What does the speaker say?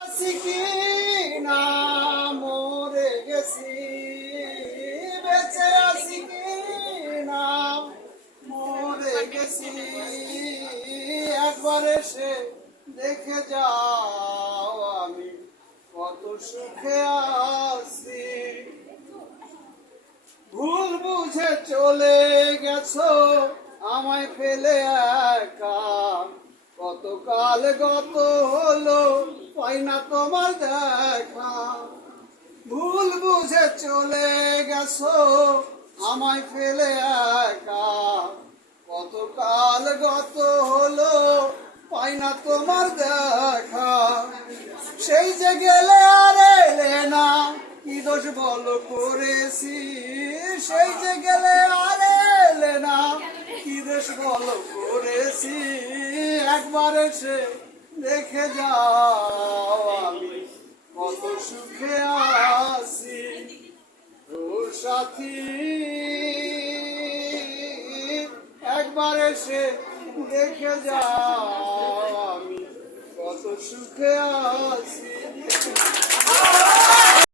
আছি কি না মরে গেছি, বেঁচে আছি কি না মরে গেছি, একবার এসে দেখে যাও আমি কত সুখে আছি। ভুল বুঝে চলে গেছো আমায় ফেলে একা, কতকাল গত হলো পাই না তোমার দেখা। ভুল বুঝে চলে গেছো আমায় ফেলে একা, কতকাল গত হলো পাই না তোমার দেখা। সেই যে গেলে আর এলে না, কি দোষ বলো করেছি, সেই যে গেলে আর এলে না, কি দোষ বলো করেছি, একবার এসে দেখে যাও আমি কত সুখে আছি। ও সাথী, একবার এসে দেখে যাও আমি কত সুখে আছি।